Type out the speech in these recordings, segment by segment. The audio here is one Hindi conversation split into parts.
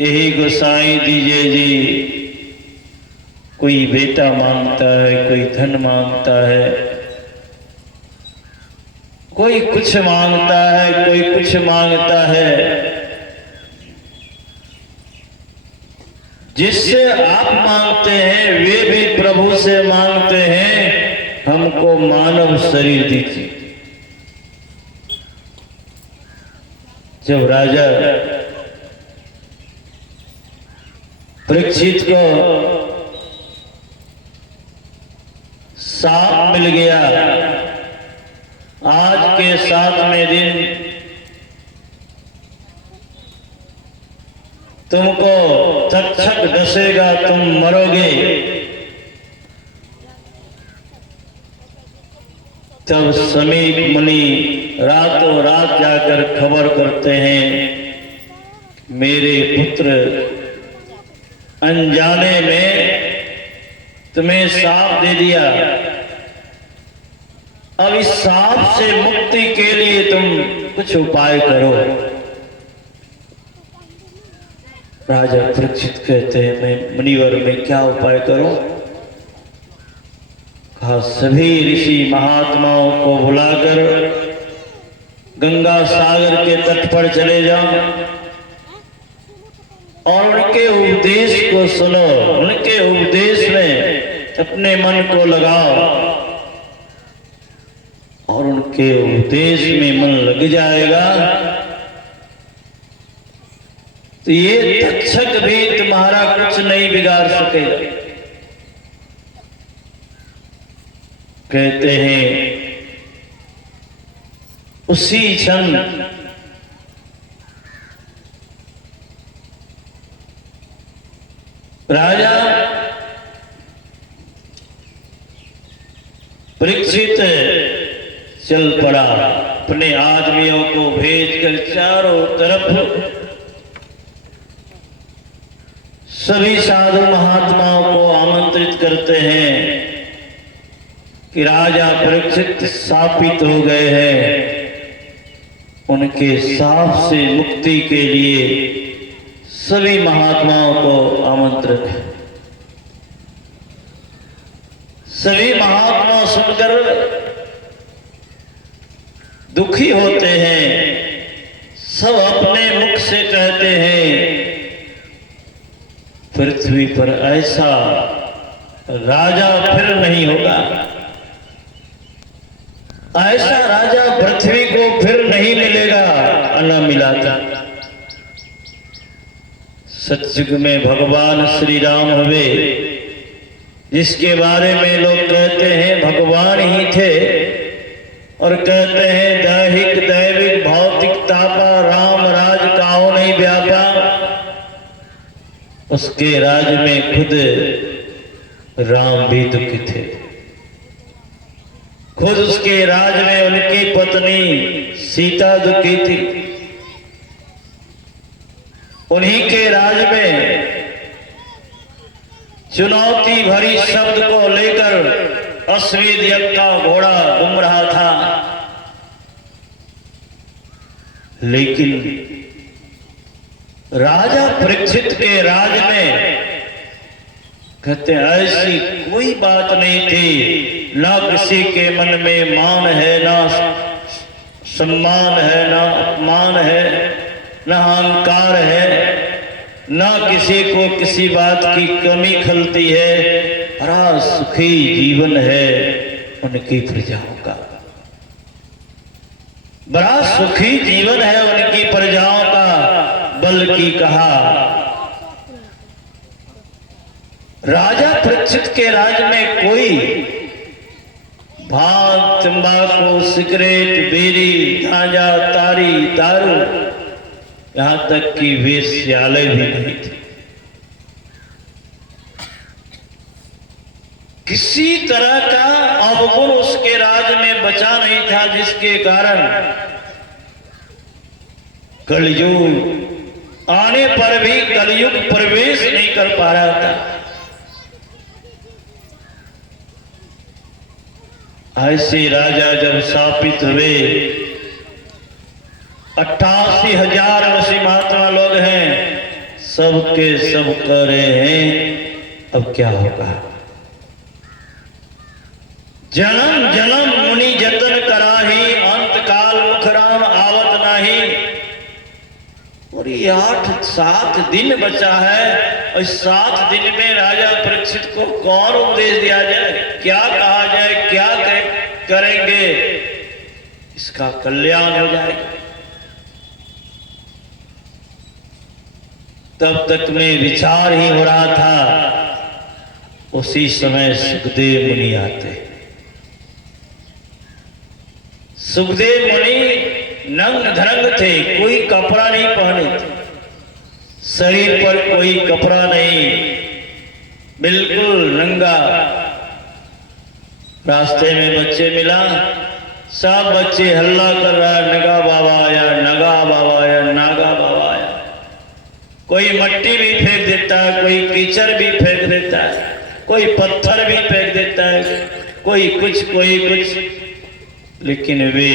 यही गोसाई दीजिए जी। कोई बेटा मांगता है, कोई धन मांगता है, कोई कुछ मांगता है, कोई कुछ मांगता है। जिससे आप मांगते हैं वे भी प्रभु से मांगते हैं, हमको मानव शरीर दीजिए। जब राजा परीक्षित को साप मिल गया, आज के 7वें दिन तुमको तक्षक डसेगा, तुम मरोगे। तब समीप मुनि रातों रात जाकर खबर करते हैं, मेरे पुत्र अनजाने में तुम्हें साप दे दिया। अब इस साप से मुक्ति के लिए तुम कुछ उपाय करो। राजा परीक्षित कहते हैं, मैं मुनिवर में क्या उपाय करूं? कहा, सभी ऋषि महात्माओं को बुलाकर गंगा सागर के तट पर चले जाओ और उनके उपदेश को सुनो। उनके उपदेश में अपने मन को लगाओ और उनके उपदेश में मन लग जाएगा तो ये तक्षक भी तुम्हारा कुछ नहीं बिगाड़ सकेगा। कहते हैं उसी क्षण राजा परीक्षित चल पड़ा, अपने आदमियों को भेजकर चारों तरफ सभी साधु महात्माओं को आमंत्रित करते हैं कि राजा परीक्षित शापित हो गए हैं। उनके शाप से मुक्ति के लिए सभी महात्माओं को आमंत्रित है। सभी महात्मा सुनकर दुखी होते हैं। सब अपने मुख से कहते हैं, पृथ्वी पर ऐसा राजा फिर नहीं होगा, ऐसा राजा पृथ्वी को फिर नहीं मिलेगा। न मिला था। सतयुग में भगवान श्री राम हुए, जिसके बारे में लोग कहते हैं भगवान ही थे और कहते हैं दैहिक दैविक भौतिक तापा राम राज काहो नहीं व्यापा। उसके राज में खुद राम भी दुखी थे। खुद उसके राज में उनकी पत्नी सीता दुखी थी। उन्हीं के राज में चुनौती भरी शब्द को लेकर अश्वेत यज्ञ का घोड़ा घूम रहा था। लेकिन राजा परीक्षित के राज में कहते ऐसी कोई बात नहीं थी। ना किसी के मन में मान है, ना सम्मान है, ना अपमान है, ना अहंकार है, ना किसी को किसी बात की कमी खलती है। बड़ा सुखी जीवन है उनकी प्रजाओं का, बड़ा सुखी जीवन है उनकी प्रजाओं का। बल्कि कहा राजा परीक्षित के राज में कोई भांग तंबाकू सिगरेट बीड़ी गांजा तारी दारू यहां तक कि वेश्यालय भी नहीं थे। किसी तरह का अवगुण उसके राज में बचा नहीं था, जिसके कारण कलयुग आने पर भी कलयुग प्रवेश नहीं कर पा रहा था। ऐसे राजा जब शापित हुए, 88,000 ऋषि महात्मा लोग हैं, सब के सब कह रहे हैं अब क्या होगा। जन्म जन्म मुनि जतन कराही, अंत काल मुख राम आवत नाही। और ये 8-7 दिन बचा है, और 7 दिन में राजा परीक्षित को कौन उपदेश दिया जाए, क्या कहा जाए, क्या करेंगे इसका कल्याण हो जाएगा। तब तक में विचार ही हो रहा था, उसी समय सुखदेव मुनि आते। सुखदेव मुनि नंग धरंग थे, कोई कपड़ा नहीं पहने थे, शरीर पर कोई कपड़ा नहीं, बिल्कुल नंगा। रास्ते में बच्चे मिला, सब बच्चे हल्ला कर रहा है, नगा बाबा आया, नगा बाबा आया, नागा बाबा आया। कोई मट्टी भी फेंक देता है, कोई कीचड़ भी फेंक देता है, कोई पत्थर भी फेंक देता है, कोई कुछ। लेकिन वे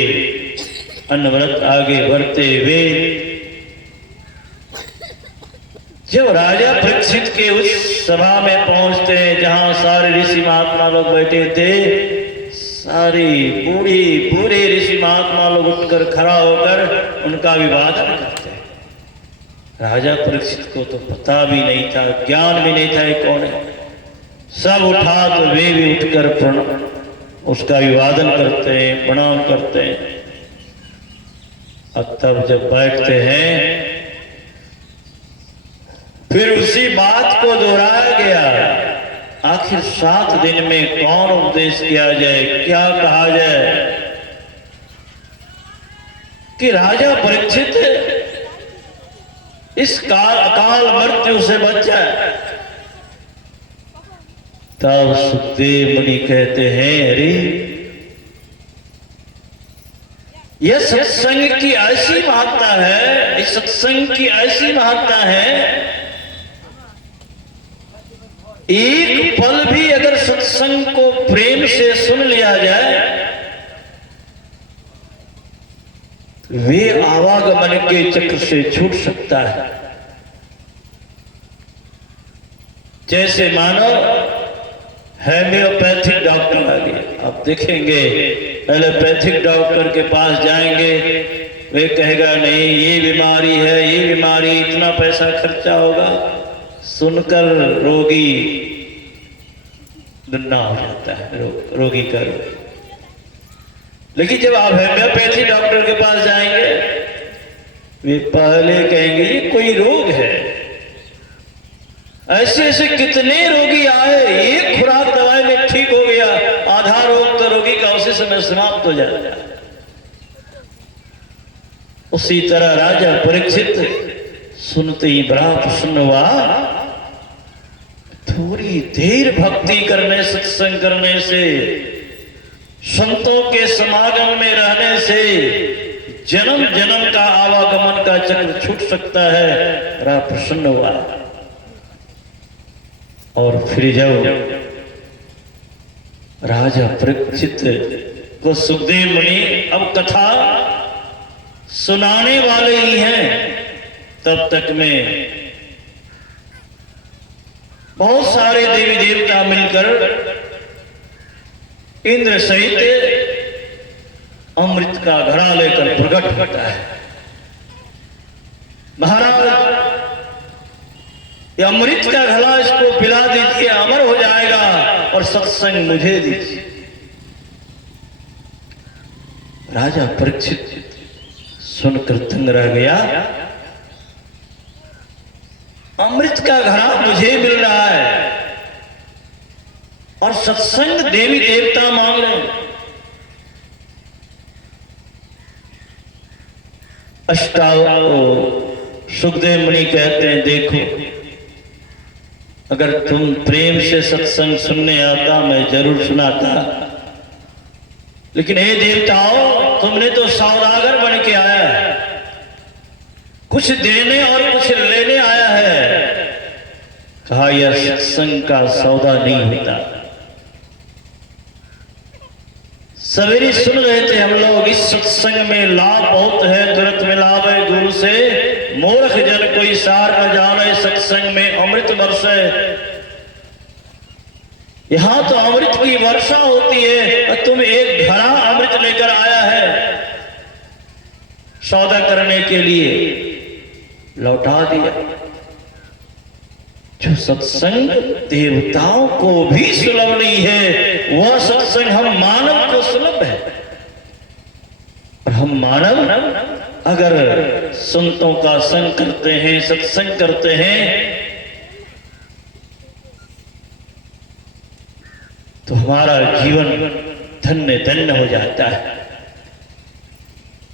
अनवरत आगे बढ़ते हुए जब राजा परीक्षित के उस सभा में पहुंचते हैं जहां सारे ऋषि महात्मा लोग बैठे थे, सारी बूढ़े ऋषि महात्मा लोग उठकर खड़ा होकर उनका अभिवादन करते हैं। राजा परीक्षित को तो पता भी नहीं था, ज्ञान भी नहीं था ये कौन है। सब उठा तो वे भी उठकर उसका अभिवादन करते हैं, प्रणाम करते हैं। अब तब जब बैठते हैं फिर उसी बात को दोहराया गया, आखिर 7 दिन में कौन उपदेश किया जाए, क्या कहा जाए कि राजा परीक्षित इस अकाल मृत्यु से बच जाए। तब सुखदेव मुनि कहते हैं, अरे यह सत्संग की ऐसी महत्ता है, इस सत्संग की ऐसी महत्ता है, एक पल भी अगर सत्संग को प्रेम से सुन लिया जाए, वे आवागमन के चक्र से छूट सकता है। जैसे मानो हेम्योपैथिक डॉक्टर आ गए, आप देखेंगे एलोपैथिक डॉक्टर के पास जाएंगे, वे कहेगा नहीं ये बीमारी है, ये बीमारी, इतना पैसा खर्चा होगा। सुनकर रोगी दुन्ना हो जाता है, रोगी का रोग। लेकिन जब आप हेम्योपैथी डॉक्टर के पास जाएंगे, वे पहले कहेंगे ये कोई रोग है। ऐसे कितने रोगी आए, एक खुराक दवाई में ठीक हो गया, आधा रोग तो रोगी का उसी समय समाप्त हो जाता है। उसी तरह राजा परीक्षित सुनते ही बड़ा प्रसन्न हुआ। थोड़ी देर भक्ति करने, सत्संग करने से, संतों के समागम में रहने से जन्म जन्म का आवागमन का चक्र छूट सकता है। बड़ा प्रसन्न हुआ। और फिर जब राजा परीक्षित को सुखदेव मुनि अब कथा सुनाने वाले ही हैं, तब तक में बहुत सारे देवी देवता मिलकर इंद्र सहित अमृत का घड़ा लेकर प्रकट होता है। महाराज ये अमृत का घड़ा इसको पिला दीजिए, अमर हो जाएगा, और सत्संग मुझे दीजिए। राजा परीक्षित सुनकर दंग रह गया। अमृत का घड़ा मुझे मिल रहा है और सत्संग देवी देवता मांग रहे हैं। सुखदेव मुनि कहते हैं, देखो अगर तुम प्रेम से सत्संग सुनने आता मैं जरूर सुनाता, लेकिन हे देवताओं, तुमने तो सौदागर बन के आया है, कुछ देने और कुछ लेने आया है। कहा यह सत्संग का सौदा नहीं होता। सवेरे सुन रहे थे हम लोग, इस सत्संग में लाभ बहुत है, तुरंत मिलावे गुरु से मूर्ख जन कोई सार न जाने, सत्संग में अमृत बरसे। यहां तो अमृत की वर्षा होती है और तुम एक घड़ा अमृत लेकर आया है, सौदा करने के लिए लौटा दिया। जो सत्संग देवताओं को भी सुलभ नहीं है, वह सत्संग हम मानव को सुलभ है। और हम मानव अगर संतों का संग करते हैं, सत्संग करते हैं, तो हमारा जीवन धन्य धन्य हो जाता है।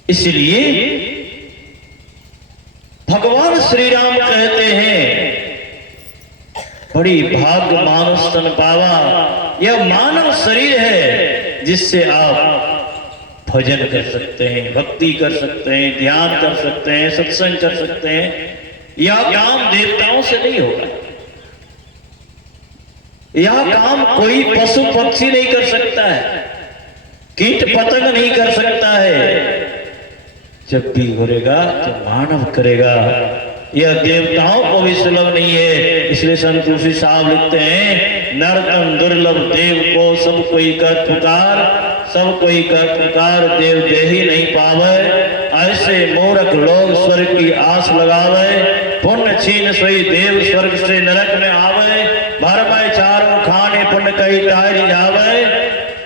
इसलिए भगवान श्री राम कहते हैं, बड़ी भाग्य मानुष तन पावा। यह मानव शरीर है जिससे आप भजन कर सकते हैं, भक्ति कर सकते हैं, ध्यान कर सकते हैं, सत्संग कर सकते हैं। यह काम देवताओं से नहीं होगा, यह काम कोई पशु पक्षी नहीं कर सकता है, कीट पतंग नहीं कर सकता है। जब भी करेगा तो मानव करेगा। यह देवताओं को भी सुलभ नहीं है। इसलिए संत तुलसी साहब लिखते हैं, नरतम दुर्लभ देव को सब कोई कर पुकार, सब कोई कर पुकार देव दे ही नहीं पावे। ऐसे मूर्ख लोग स्वर्ग की आस लगावे, पुण्य छीन सोई देव स्वर्ग से नरक में आवे। भर में चारों खाने पुण्य कई तारी जावे,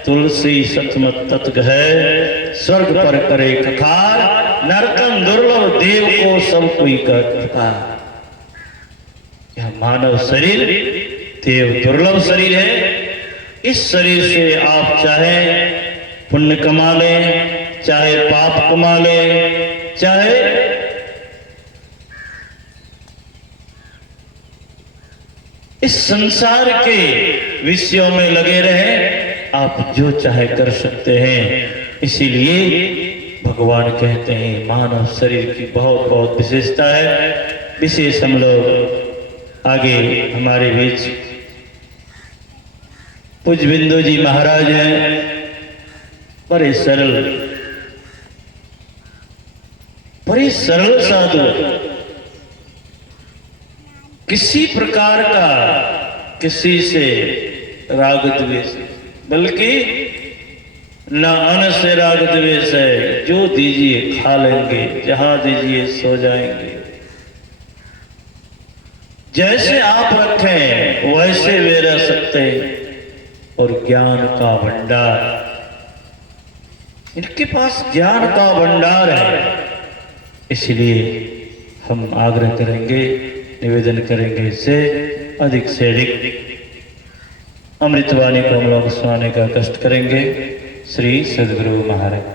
तुलसी सतमत तत्व है स्वर्ग पर करे कखार। नरतम दुर्लभ देव को सब कोई कर पुकार। यह मानव शरीर देव दुर्लभ शरीर है। इस शरीर से आप चाहे पुण्य कमा लें, चाहे पाप कमा लें, चाहे इस संसार के विषयों में लगे रहें, आप जो चाहे कर सकते हैं। इसीलिए भगवान कहते हैं मानव शरीर की बहुत बहुत विशेषता है। विशेष हम लोग आगे हमारे बीच पूज्य बिंदु जी महाराज हैं, बड़े सरल साधु, किसी प्रकार का किसी से राग द्वेष, बल्कि न अन्न से राग द्वेष है। जो दीजिए खा लेंगे, जहां दीजिए सो जाएंगे। जैसे आप रखें वैसे वे रह सकते हैं। और ज्ञान का भंडार, इनके पास ज्ञान का भंडार है। इसलिए हम आग्रह करेंगे, निवेदन करेंगे, इससे अधिक से अधिक अमृतवाणी को हम लोग सुनाने का कष्ट करेंगे। श्री सद्गुरु महाराज।